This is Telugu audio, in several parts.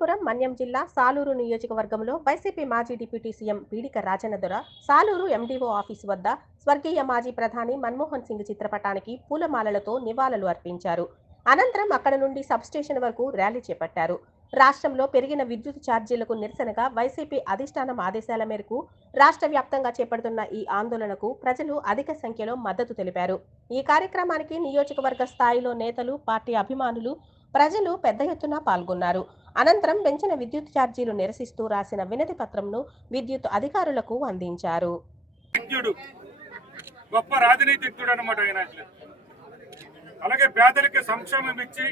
హిందూపురం మన్యం జిల్లా సాలూరు నియోజకవర్గంలో వైసీపీ మాజీ deputy CM Peedika Rajannadora Saluru MDO office వద్ద స్వర్గీయ మాజీ ప్రధాని మన్మోహన్ సింగ్ చిత్రపటానికి పూలమాలలతో నివాళులు అర్పించారు. అనంతరం అక్కడ నుండి సబ్స్టేషన్ వరకు ర్యాలీ చేపట్టారు. రాష్ట్రంలో పెరిగిన విద్యుత్ ఛార్జీలకు నిరసనగా వైసీపీ అధిష్టానం ఆదేశాల మేరకు రాష్ట్ర వ్యాప్తంగా చేపడుతున్న ఈ ఆందోళనకు ప్రజలు అధిక సంఖ్యలో మద్దతు తెలిపారు. ఈ కార్యక్రమానికి నియోజకవర్గ స్థాయిలో నేతలు, పార్టీ అభిమానులు, ప్రజలు పెద్ద ఎత్తున పాల్గొన్నారు. అనంతరం పెంచిన విద్యుత్ ఛార్జీలు నిరసిస్తూ రాసిన వినతి పత్రంను విద్యుత్ అధికారులకు అందించారు. గొప్ప రాజనీతిజ్ఞుడు అన్నమాట ఆయన. అలాగే పేదలకి సంక్షేమం ఇచ్చి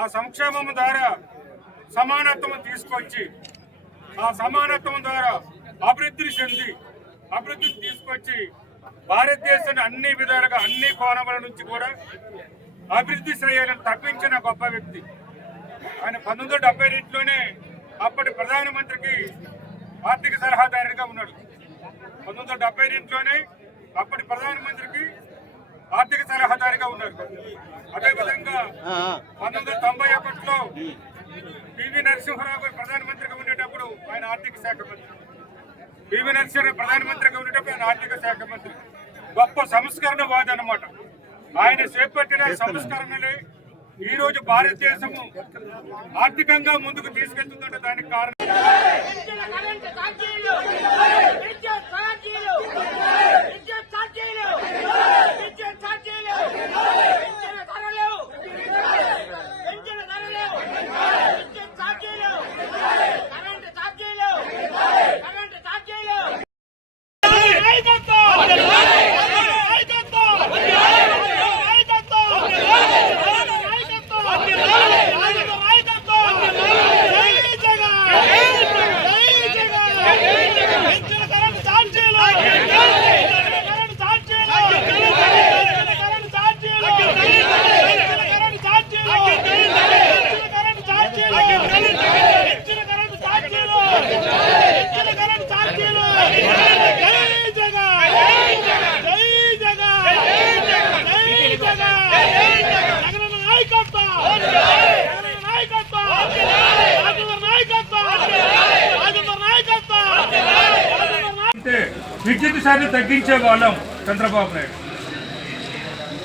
ఆ సంక్షేమం ద్వారా సమానత్వం తీసుకొచ్చి ఆ సమానత్వం ద్వారా అభివృద్ధిని తీసుకొచ్చి భారతదేశాన్ని అన్ని విధాలుగా అన్ని కోణముల నుంచి కూడా అభివృద్ధి చేయాలని తప్పించిన గొప్ప వ్యక్తి ఆయన. 1972లోనే అప్పటి ప్రధానమంత్రికి ఆర్థిక సలహాదారుడిగా ఉన్నాడు. 1972లోనే అప్పటి ప్రధానమంత్రికి ఆర్థిక సలహాదారుగా ఉన్నారు. అదేవిధంగా 1991లో పివి నరసింహరావు గారు ప్రధానమంత్రిగా ఉండేటప్పుడు ఆయన ఆర్థిక శాఖ మంత్రి. పివి నరసింహరావు ప్రధానమంత్రిగా ఉండేటప్పుడు ఆయన ఆర్థిక శాఖ మంత్రి. గొప్ప సంస్కరణవాది అన్నమాట. ఆయన చేపట్టిన సంస్కరణలే ఈ రోజు భారతదేశము ఆర్థికంగా ముందుకు తీసుకెళ్తుందంటే దానికి కారణం విద్యుత్ ఛార్జీలు తగ్గించే వాళ్ళం చంద్రబాబు నాయుడు.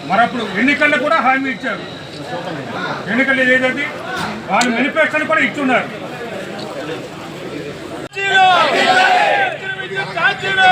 మరప్పుడు ఎన్నికల్లో కూడా హామీ ఇచ్చారు. ఎన్నికలు ఏదైతే వాళ్ళు మేనిఫెస్టోని కూడా ఇచ్చున్నారు. విద్యుత్ ఛార్జీలు